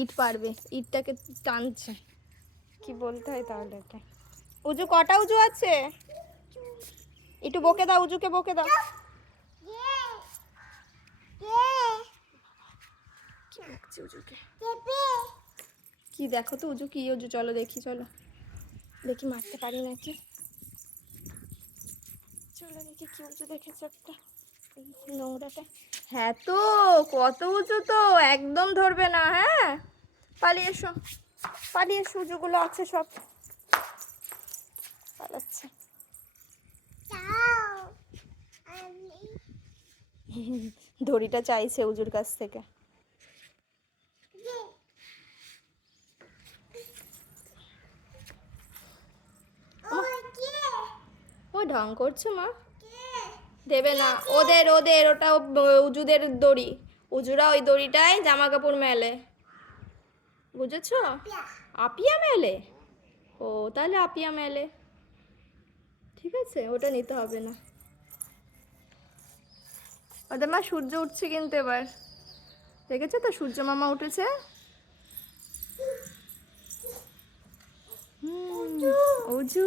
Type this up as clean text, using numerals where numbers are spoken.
ইট পারবে, ইটটাকে টানছে। কি বলতে হয় তাহলে এটা? উজু কটা উজু আছে? একটু বকে দাও, উজুকে বকে দাও। কি বকছে উজুকে? কি দেখো তো উজু, কি উজু? চলো দেখি, চলো দেখি মারতে পারি নাকি। চলো দেখি কি উজু দেখেছে একটা নোংরাটা। হ্যাঁ তো কত উঁচু তো, একদম ধরবে না। হ্যাঁ পালিয়ে এসো, পালিয়ে এসো, উঁচুগুলো আছে সব পালাচ্ছে। দড়িটা চাইছে উজুর কাছ থেকে। ও ঢং করছো মা, দেবে না। ওদের ওদের ওটা উজুদের দড়ি, উজুরা ওই দড়িটাই জামা কাপড় মেলে, বুঝেছো? আপিয়া মেলে? ও তাহলে আপিয়া মেলে, ঠিক আছে, ওটা নিতে হবে না। ওদের মা সূর্য উঠছে কিন্তু এবার, দেখেছো তো সূর্য মামা উঠেছে। উজু